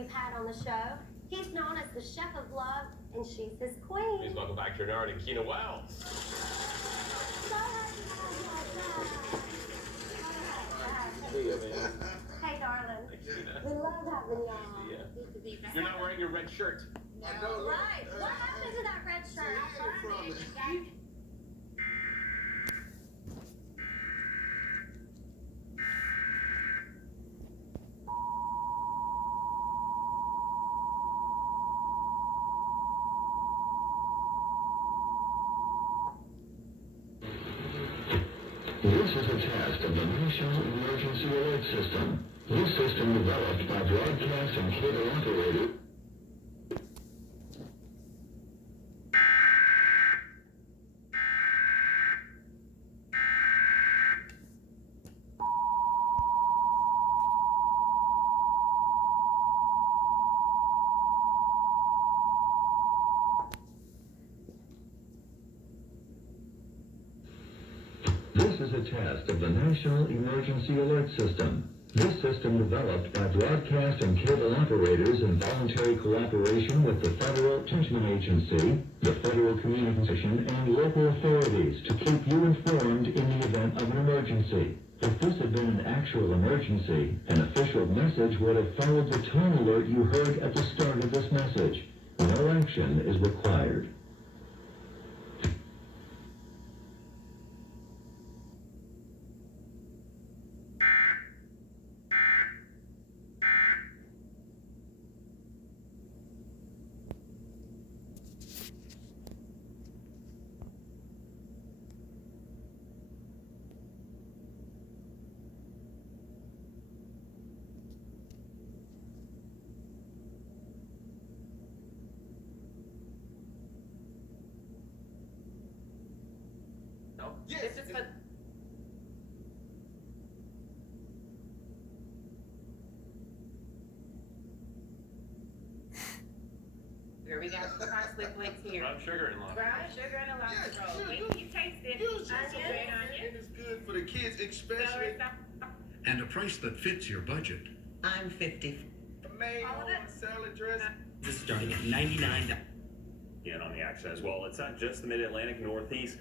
we've had on the show. He's known as the Chef of Love, and she's his queen. Please welcome back Bernard and Keena Wells. So happy to have you See ya, man. Hey, darling. Thanks, Keena. We love having y'all. See ya. Good to be back. You're not wearing your red shirt. No. I know. Right. What happened to that red shirt? I burned it. You got it. This is a test of the National Emergency Alert System. This system developed by broadcast and cable operators. This is a test of the National Emergency Alert System. This system developed by broadcast and cable operators in voluntary cooperation with the Federal Transmission Agency, the Federal Communication, and local authorities to keep you informed in the event of an emergency. If this had been an actual emergency, an official message would have followed the tone alert you heard at the start of this message. No action is required. No? Yes. This is for. Here we got some parsley flakes here. Brown sugar and lobster. Brown sugar and a lobster roll. Wait till you taste it. Use it. Onion, red onion, And it's good for the kids, especially celery salt. And a price that fits your budget. I'm 50. tomato All of it? salad dressing. This is starting at $99. Get on the access. Well, it's not just the Mid-Atlantic Northeast.